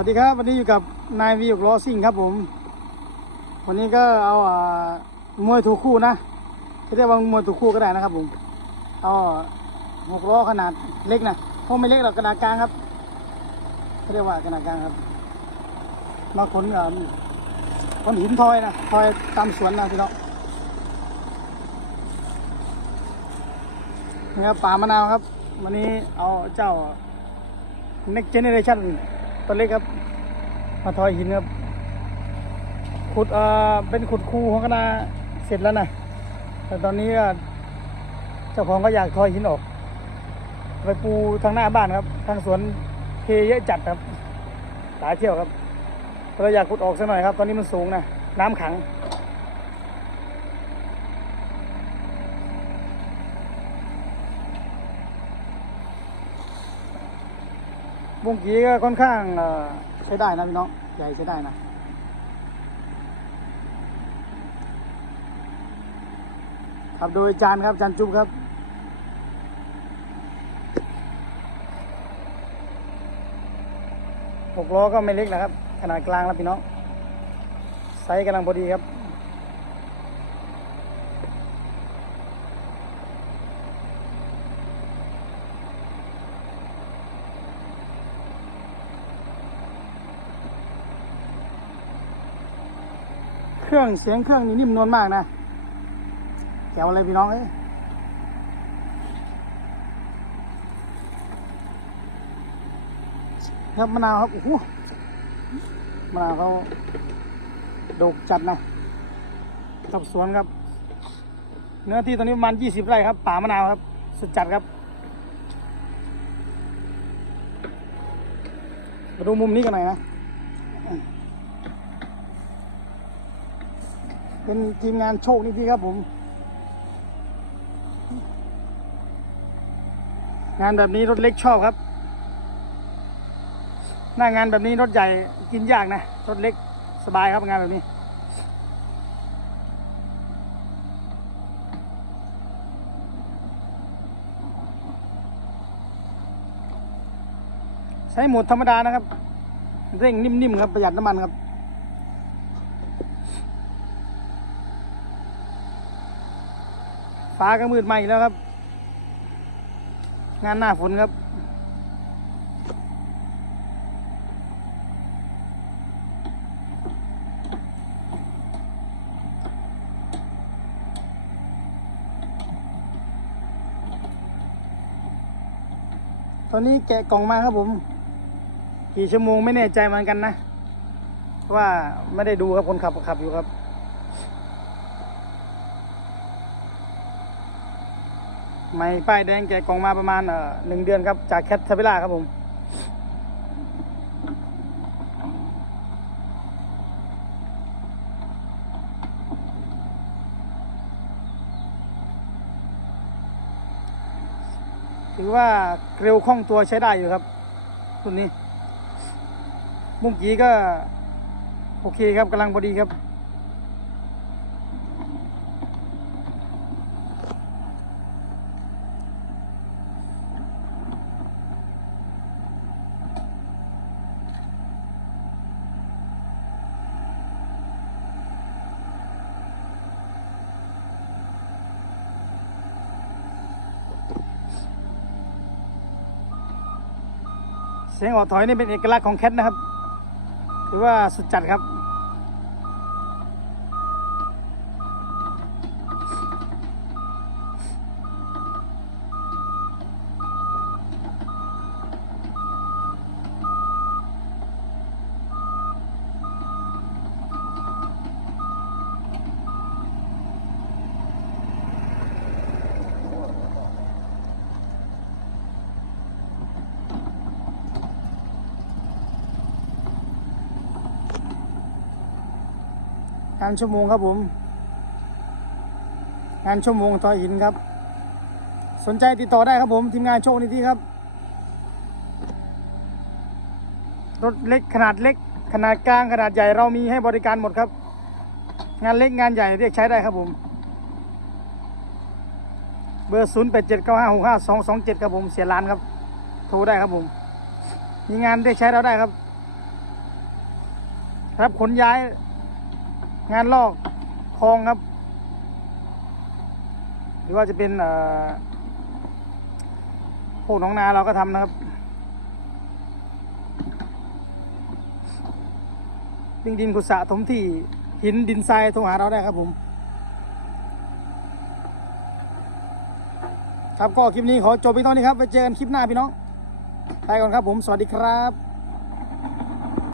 วัสดีครับ วันนี้อยู่กับนายวีหกล้อซิ่งครับผม วันนี้ก็เอาอ่ามวยถูกคู่นะจะเรียกว่ามวยถูกคู่ก็ได้นะครับผมเอาหกล้อขนาดเล็กนะเพราะไม่เล็กหรอกขนาดกลางครับเขาเรียกว่าขนาดกลางครับ มาขนอ่าขนหินทอยนะทอยตามสวนนะพี่น้องนี่ครับป่ามะนาวครับ วันนี้เอาเจ้า next generation ตัวเล็กครับ มาทอยหินครับ ขุดเอ่อเป็นขุดคูของคณะเสร็จแล้วนะ แต่ตอนนี้เจ้าของก็อยากทอยหินออก ไปปูทางหน้าบ้านครับ ทางสวนเทเยอะจัดครับ หลายเที่ยวครับเราอยากขุดออกสักหน่อยครับ ตอนนี้มันสูงนะ น้ำขัง วงกีก็ค่อนข้างใช้ได้นะพี่น้องใหญ่ใช้ได้นะครับโดยจานครับจานจุ๊บครับหกล้อก็ไม่เล็กนะครับ ขนาดกลางแล้วพี่น้องไซส์กำลังพอดีครับ เครื่องเสียงเครื่องนี่นิ่มนวลมากนะแกวอะไรพี่น้องเอ้ยครับมะนาวครับโอ้โหมะนาวเขาโดกจัดนะกับสวนครับ เนื้อที่ตรงนี้ประมาณยี่สิบไร่ครับ ป่ามะนาวครับ สุดจัดครับมาดูมุมนี้กันหน่อยนะ เป็นทีมงานโชคนี่พี่ครับผม งานแบบนี้รถเล็กชอบครับ หน้างานแบบนี้รถใหญ่กินยากนะ รถเล็กสบายครับงานแบบนี้ใช้โหมดธรรมดานะครับ เร่งนิ่มๆครับประหยัดน้ำมันครับ ฟ้าก็มืดมาอีกแล้วครับ งานหน้าฝนครับ ตอนนี้แกะกล่องมาครับผม กี่ชั่วโมงไม่แน่ใจเหมือนกันนะ ว่าไม่ได้ดูครับคนขับขับอยู่ครับ ไม่ป้ายแดงแกะกล่องมาประมาณเอ่อหนึ่งเดือนครับ จากแคทเทเวล่าครับผม ถือว่าเร็วคล่องตัวใช้ได้อยู่ครับรุ่นนี้บุ้งกีก็ โอเคครับกำลังพอดีครับ เสียงออกถอยนี่เป็นเอกลักษณ์ของแคทนะครับถือว่าสุดจัดครับานชั่วโมงครับผม งานชั่วโมงทอหินครับ สนใจติดต่อได้ครับผมทีมงานโชคนิธิครับ รถเล็กขนาดเล็ก ขนาดกลางขนาดใหญ่เรามีให้บริการหมดครับ งานเล็กงานใหญ่เรียกใช้ได้ครับผมเบอร์ศูนย์แปดเจ็ดเก้าห้าหกห้าสองสองเจ็ดครับผม เสียร้านครับ โทรได้ครับผม มีงานเรียกใช้เราได้ครับครับขนย้าย งานลอกคลองครับ หรือว่าจะเป็นพวกหน้องนาเราก็ทำนะครับดิงดินขุดสะถมที่หินดินทรายโทรหาเราได้ครับผม ครับก็คลิปนี้ขอจบไปเท่านี้ครับ ไปเจอกันคลิปหน้าพี่น้อง ไปก่อนครับผม สวัสดีครับ